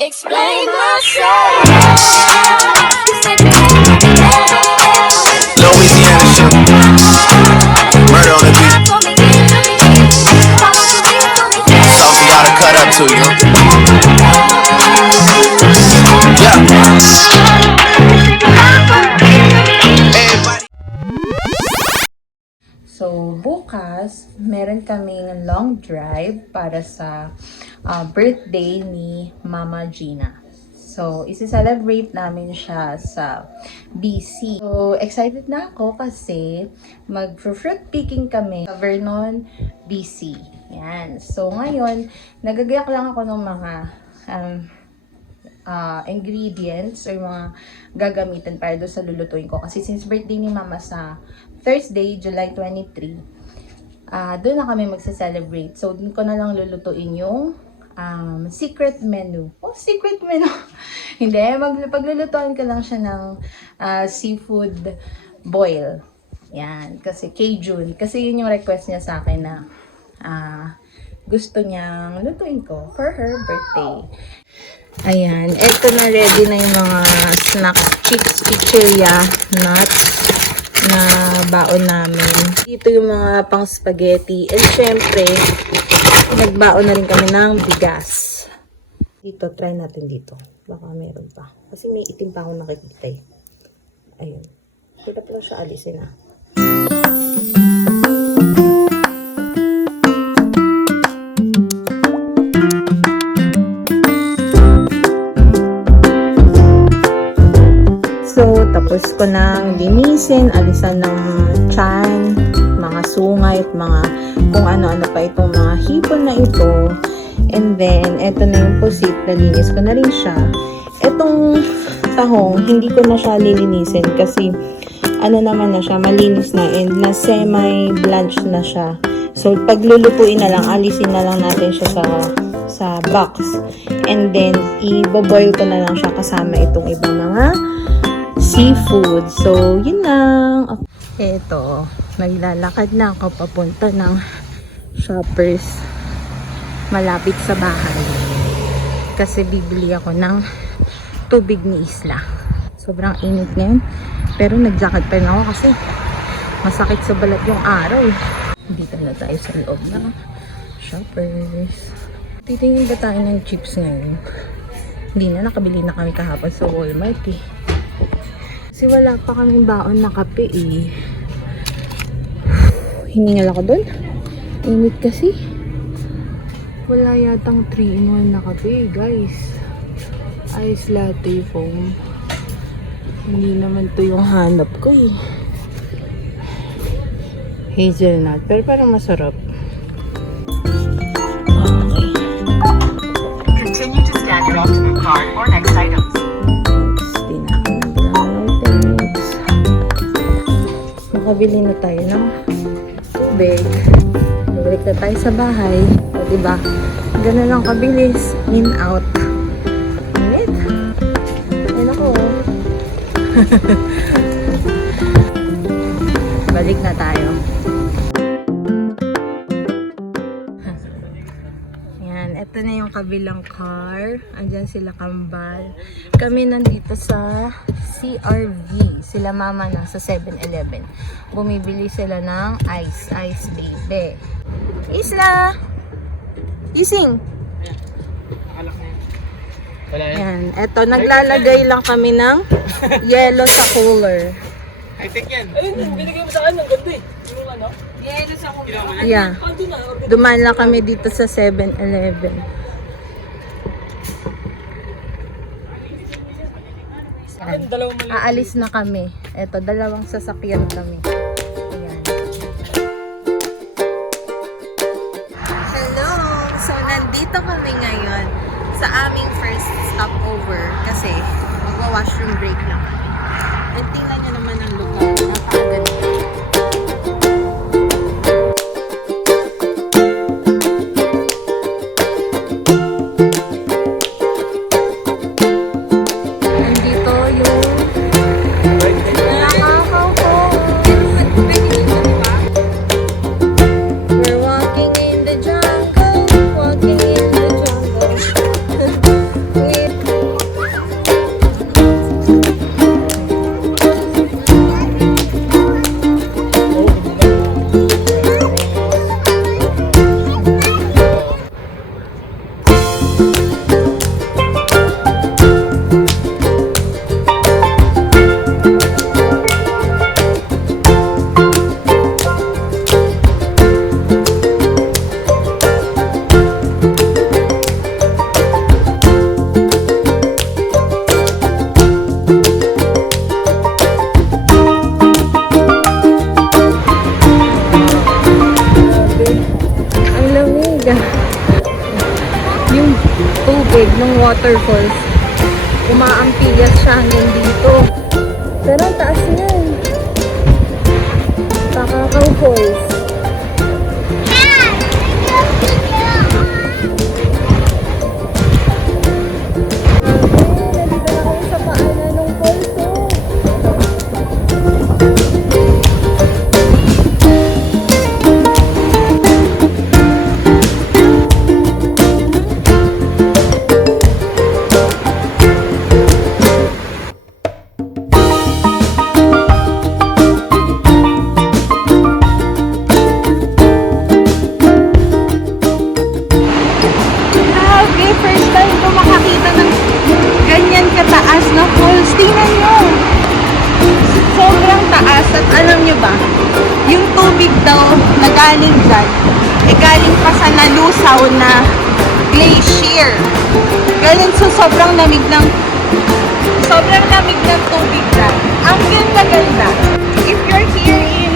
Explain myself. Louisiana shit. Murder on the beat. Saucy gotta cut up to you. Yeah. Everybody. So, bukas, meron kaming long drive para sa birthday ni Mama Gina. So, isi-celebrate namin siya sa BC. So, excited na ako kasi mag-fruit picking kami sa Vernon, BC. Yan. So, ngayon, nagagayak lang ako ng mga ingredients or mga gagamitin para doon sa lulutuin ko. Kasi since birthday ni Mama sa Thursday, July 23, doon na kami magsa-celebrate. So, doon ko na lang lulutuin yung secret menu. Oh, secret menu! Hindi, paglulutuin ko lang siya ng seafood boil. Yan, kasi Cajun. Kasi yun yung request niya sa akin na gusto niyang lutuin ko for her birthday. Ayan, eto na, ready na yung mga snack chips, picheria, nuts na baon namin. Dito yung mga pang spaghetti. And syempre, nagbaon na rin kami ng bigas. Dito, try natin dito. Baka meron pa. Kasi may itim pa akong nakikita eh. Ayun. Hirap lang siya alisin ah. Tapos ko nang linisin, alisan ng tiyan, mga sungay at mga kung ano-ano pa itong mga hipon na ito. And then, eto na yung pusit, nalinis ko na rin siya. Etong tahong, hindi ko na siya lilinisin kasi ano naman na siya, malinis na and na semi-blanch na siya. So, pag lulutuin na lang, alisin na lang natin siya sa box. And then, i-boil ko na lang siya kasama itong ibang mga seafood. So, yun lang. Ito, naglalakad na ako papunta ng Shoppers malapit sa bahay. Kasi bibili ako ng tubig ni Isla. Sobrang init ngayon. Pero nag-jacket pa rin ako kasi masakit sa balat yung araw. Dito na tayo sa loob ng Shoppers. Titingin ba tayo ng chips ngayon? Hindi na, nakabili na kami kahapon sa Walmart eh. Kasi wala pa kaming baon na kape eh. Hiningal ako doon. Init kasi. Wala yatang 3-in-1 na kape guys. Ice latte foam. Hindi naman to yung hanap ko eh. Hazelnut. Pero parang masarap. Continue to stand your ultimate card or next items. Nakabili na tayo ng tubig. Balik na tayo sa bahay. O diba? Ganun lang kabilis. In, out. Init. Ayun ako. Balik na tayo. Ayan. Ito na yung kabilang car. Andyan sila kambal. Kami nandito sa CRV. Sila mama na sa 7-Eleven. Bumibili sila ng ice baby. Isla! Gising! Ayan. Eto, naglalagay lang kami ng yellow sa cooler. High-tech yan. Ayun, binigay mo sa akin ng ganda eh. Yung ano? Yelo sa cooler. Yeah. Dumaan lang kami dito sa 7-Eleven. Aalis na kami. Eto, dalawang sasakyan kami. Ayan. Hello! So, nandito kami ngayon sa aming first stopover kasi magwa-washroom break lang kami. And tingnan nyo naman ang lugar. Napakaganda. We're walking in the jungle, walking in the jungle. Ang lamig. Yung tubig ng waterfalls, umaampilas siya hanggang dito. Pero ang taas niyan. Takakaw Falls. Nandito na kami sa paanan ng falls. Grabe, first time ko makakita ng ganyan kataas na falls. Tingnan nyo. Sobrang taas. At alam nyo ba, yung tubig daw na galing dyan, galing pa sa nalusaw na glacier. Galing so sobrang lamig ng tubig dyan. Ang ganda-ganda. If you're here in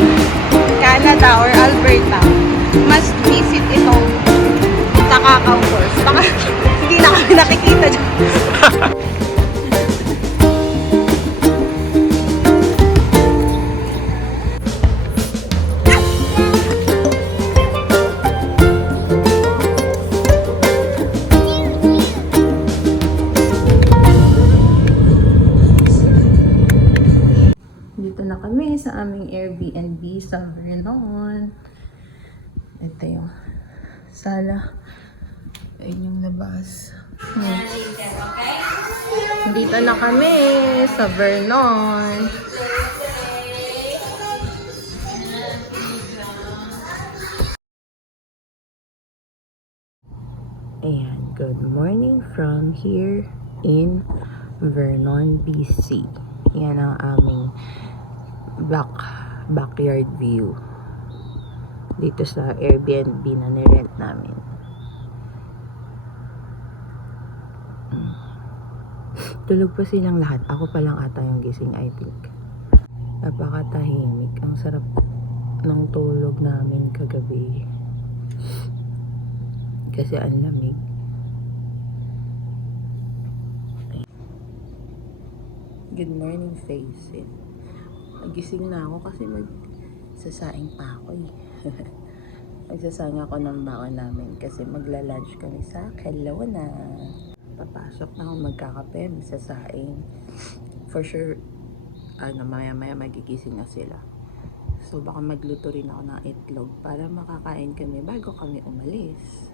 Canada or Alberta, must visit itong Takakaw Falls. Baka hindi na kami nakikita dyan. Dito na kami sa aming Airbnb sa Vernon. Ito yung sala. Ayun yung labas. Dito na kami sa Vernon. Ayan, good morning from here in Vernon, BC. Yan ang aming backyard view dito sa Airbnb na nirent namin. Tulog pa silang lahat. Ako pa lang ata yung gising, I think. Napakatahimik. Ang sarap ng tulog namin kagabi. Kasi ang lamig. Good morning, faces. Nagising na ako kasi magsasaing pa ako eh. Magsasaing ako ng bako namin kasi magla-lunch kami sa Kelowna. Papasok na ako magkakape, magsasaing. For sure, maya-maya magigising na sila. So baka magluto rin ako ng itlog para makakain kami bago kami umalis.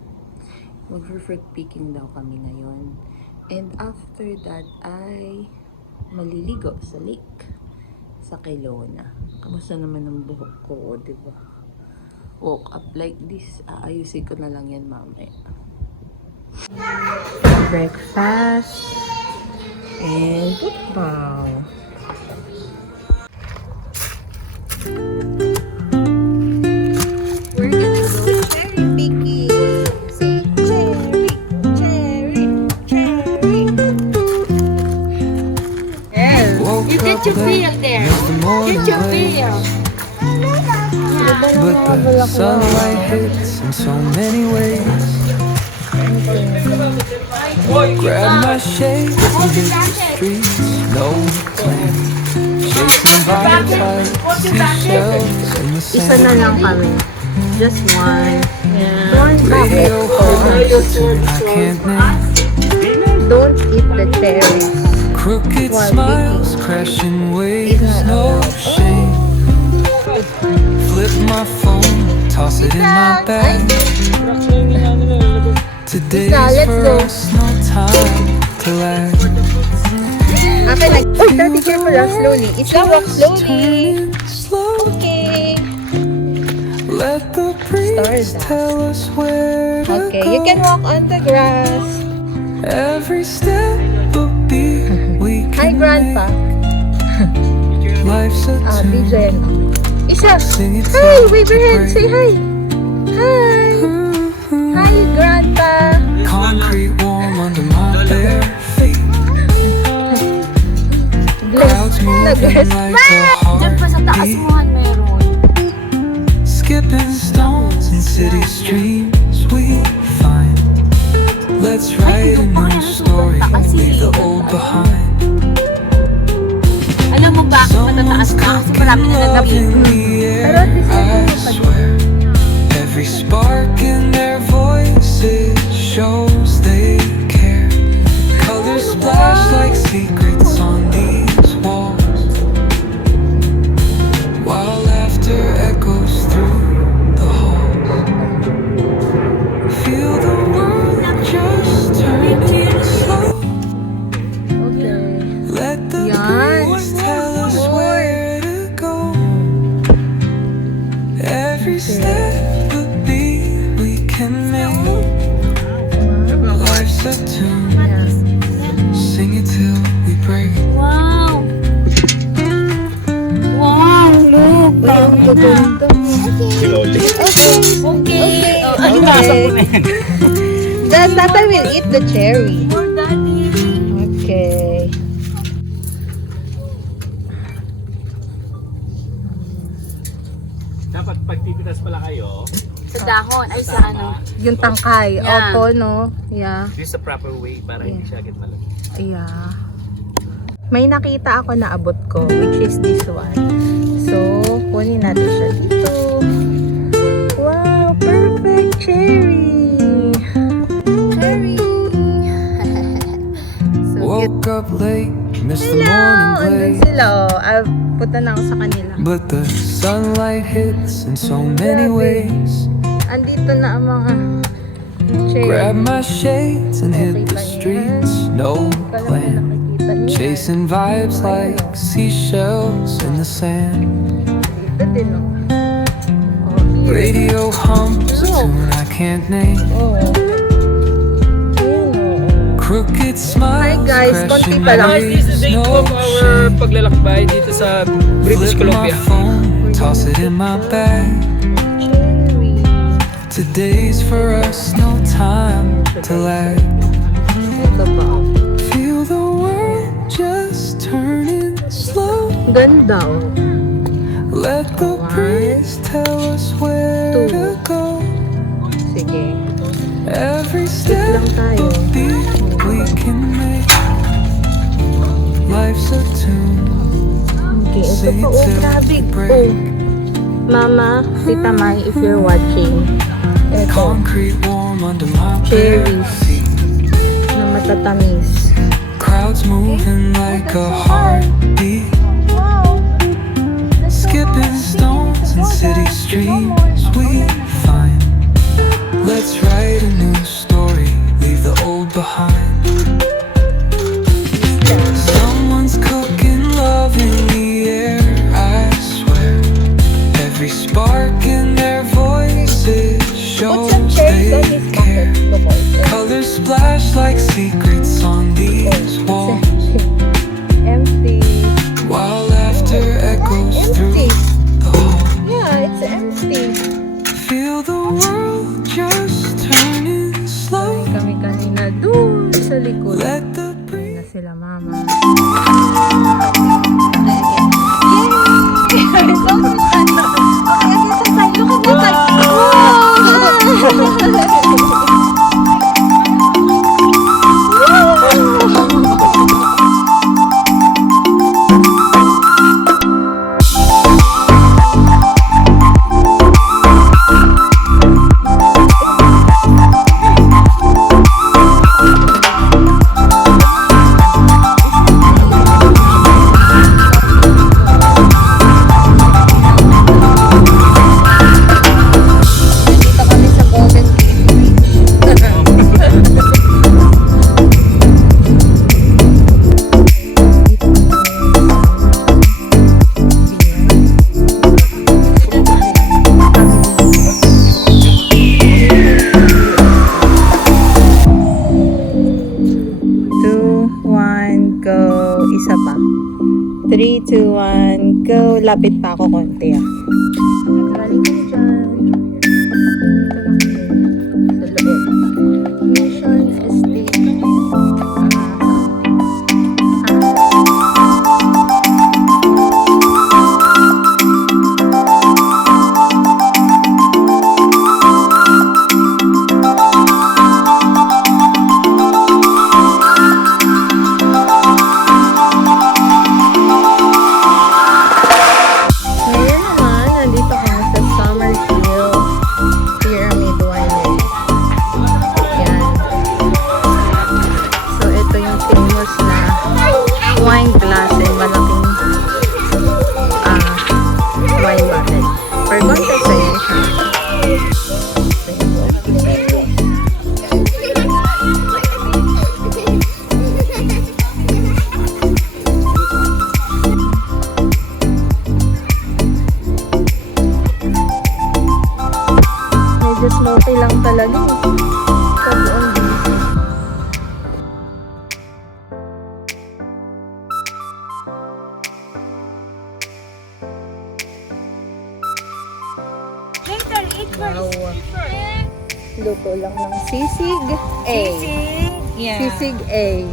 Mag-fruit picking daw kami ngayon. And after that ay maliligo sa lake sa Kelowna. Kamusta naman ang buhok ko, diba? Woke up like this. Aayusin ko na lang yan mamaya. Breakfast and football. We're gonna go cherry picking. Say cherry, cherry, cherry. Yes. You get your feel there. Get your feel. But the sunlight hits in so many ways. Grab my shades and hit the streets. No plan. Chasing fireflies, seashells in the Isa na sand. lang kami. Just one. One Radio bucket. hearts and I can't name. Don't eat the cherries. Crooked While smiles, crashing waves, no shame. Flip my phone, toss it in my bag. Today's let's for go. us, no time to lag. Okay, be careful, slowly. It's a walk slowly. Turning slow. Okay. Let the breeze Stars. tell us where to Okay, go. you can walk on the grass. Every step a beat we Hi, can Grandpa. make. Life's a tune. DJ. Isa. Sing it Hi, till wave your we hand. Say break. hi. Hi. Hi, Grandpa. Concrete warm under my bare feet. Crowds moving like a Diyan pa sa taas heartbeat. mohan meron. Skipping stones in city streams we find. Let's write a new story, leave the old behind. Alam mo ba, matataas Someone's na kasi cooking marami na love nagabi. in the air, I swear. Every spark in their voices shows they care. Colors splash like secrets on these walls, while laughter echoes through the halls. Feel the world just turning slow. Let the breeze tell us where to go. Every step a beat we can make. Life's a tune, sing it till we break. Wow! Wow, look! Okay. Then Tata will eat the cherry. For daddy. Okay. Dapat pagtipitas pala kayo, Sa dahon. Ay, sa ano. Yung tangkay. Yeah. Opo, no? Yeah. this is the proper way para hindi siya agad malamig. Yeah. May nakita ako na abot ko, which is this one. So, kunin natin siya dito. Wow, perfect cherry! Cherry! So cute. Woke up late, missed the Hello! morning Andun blaze. sila, oh. Punta na ako sa kanila. But the sunlight hits in so many ways. Andito na ang mga cherry. Grab my shades and hit the streets, no Kala mo plan. nakikita niya. Chasing vibes like seashells in the sand. Dito din, oh. Oh, here. Radio hums a tune I can't name. Oh. Ayun, oh. Crooked smiles guys, konti crashing pa lang. Guys, this is day 2 no of our shame. paglalakbay dito sa British Flip my Columbia. phone, toss it in my bag. Cherry. Today's for us, no time to lag. Ito pa, oh. Feel the world just turning slow. Ganda, oh. Let the breeze tell us where to go. Sige. Every Sit step lang tayo. a beat we can make. Life's a tune. Okay, ito pa, oh, grabe. Oh. Mama, Tita Mai, if you're watching, ito, Concrete warm under my bare cherries feet. na matatamis. Crowds moving like a heartbeat. Skipping stones in city streets we find. Let's write a new story, leave the old behind. Someone's cooking love in the air, I swear. Every spark in their voices shows they care. Colors splash like secrets on these walls, Empty. while laughter echoes through the hall. Yeah, it's empty. Feel the world just turning slow. Kami kanina dun sa likod. Let the Na breeze. sila, Mama. Dito kami sa Golden Gate Bridge. 3, 2, 1, go. Lapit pa ako konti ah. Galing kami dyan. Dito lang kami. Sa loob. Mission Estate. Ngayon naman, nandito kami sa Summerhill Pyramid Winery. Yan. So, ito yung famous na wine glass and malaking wine bottle. For context, ayun siya. Medyo smoky lang talaga eh. Sa buong beach. Later, eat first. Luto lang ng sisig A. Yeah. Sisig A.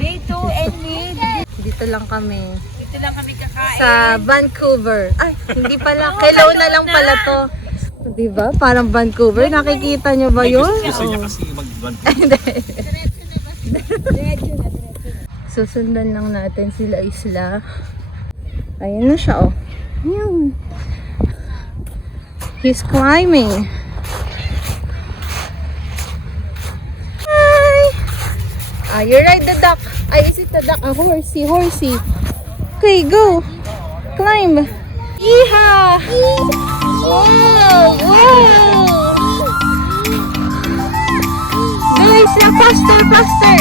Day 2 and mid. Dito lang kami. Dito lang kami kakain. Sa Vancouver. Ay, hindi pala. Kelowna lang pala to. Diba? Parang Vancouver. Nakikita nyo ba yun? Gusto niya Oo. kasi Hindi. Susundan lang natin sila Isla. Ayun na siya, oh. Ayun. He's climbing. Hi! You ride the duck. Ay, is it the duck? A horsey, horsey. Okay, go. Climb. Yeehaw! Wow! Wow! Guys, faster, faster!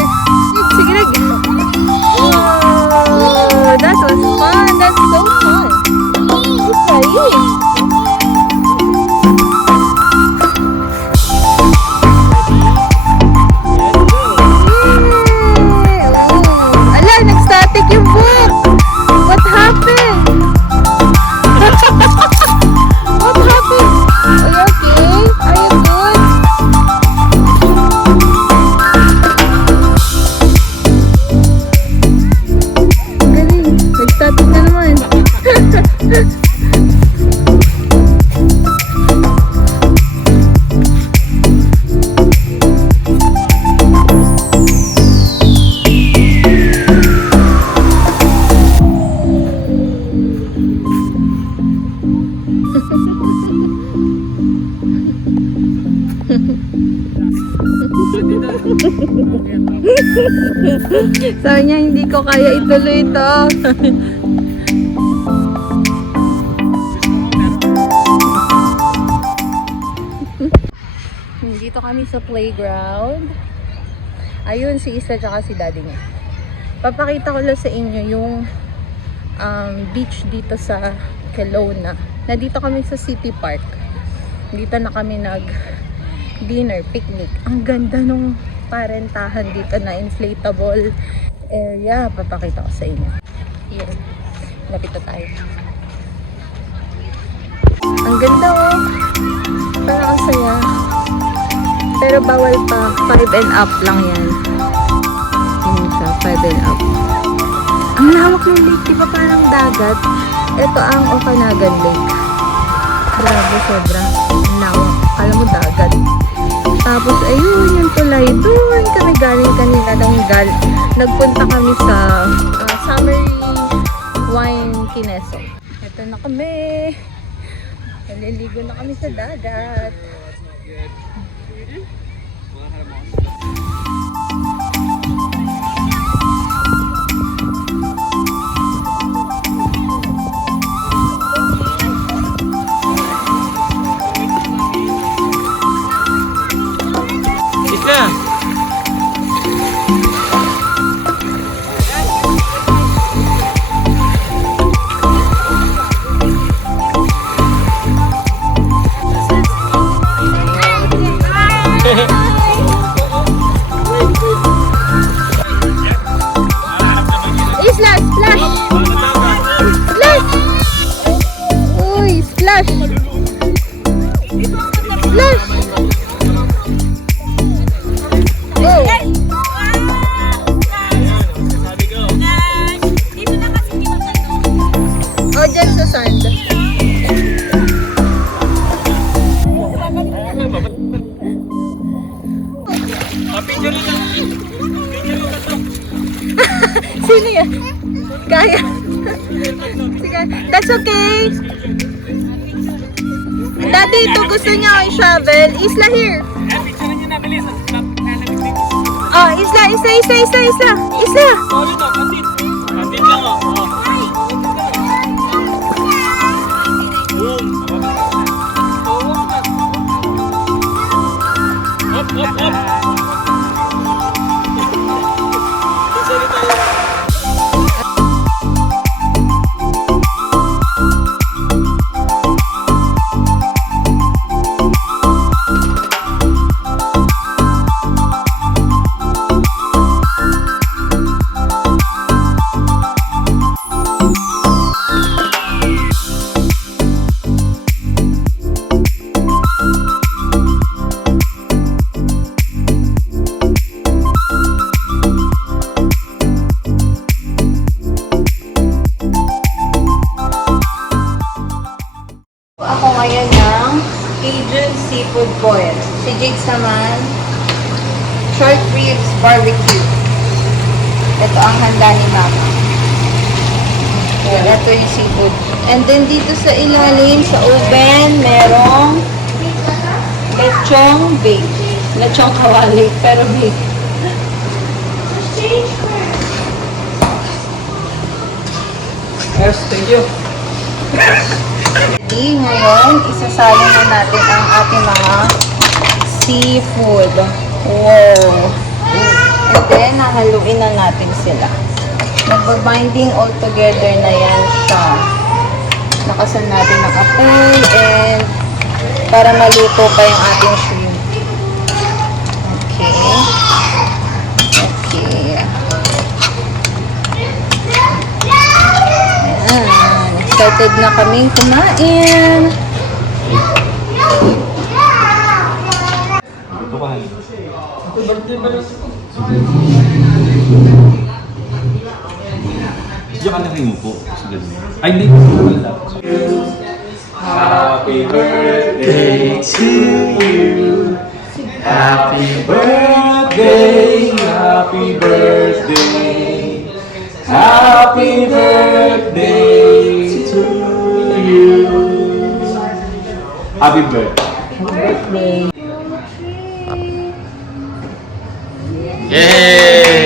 Sige na. Wow! That was fun. That's so fun. Okay. Ala, nag-static yung book. What happened? What happened? Are you okay? Are you good? Galing. Nag-static na naman. Sabi niya, hindi ko kaya ituloy ito. Dito kami sa playground. Ayun, si Isa tsaka si daddy niya. Papakita ko lang sa inyo yung beach dito sa Kelowna. Nandito kami sa City Park. Dito na kami nag-dinner, picnic. Ang ganda nung parentahan dito na inflatable area. Papakita ko sa inyo. Here. Lapit na tayo. Ang ganda oh. Parang ang saya. Pero bawal pa. 5 and up lang yan. Yun siya, 5 and up. Ang lawak ng lake, diba parang dagat? Ito ang Okanagan Lake. Grabe, sobra. Ang lawak. Alam mo, dagat. Tapos, ayun, yung tulay. Doon kami galing kanina. Nagpunta kami sa Summery Wine Kineso. Ito na kami. Naliligo na kami sa dagat. Isa! Picture lang. Sino yan? Kaya. Sige. That's okay. Dati ito gusto niya i-travel. Isla here. Picture niyo na, bilis. Oh, isla. Isla. Solid o, kasit. Kasit lang o. Boom. Hop, hop, hop. Ako ngayon ng Cajun Seafood Boil. Si Jigs naman, short ribs barbecue. Ito ang handa ni Mama. Ito yung seafood. And then dito sa ilalim, sa oven, merong lechong bake. Lechong kawali, pero bake. Yes, thank you. Ngayon, isasalin na natin ang ating mga seafood. Wow! And then, nahaluin na natin sila. Nagba-binding all together na yan siya. Nakasan natin ng apoy and para maluto pa yung ating shrimp. Okay. Ayan. Excited na kaming kumain. Diyan ka na kayo po. Ay, hindi. Happy birthday to you. Happy birthday. Happy birthday. Happy birthday to you. Happy birthday. Yay!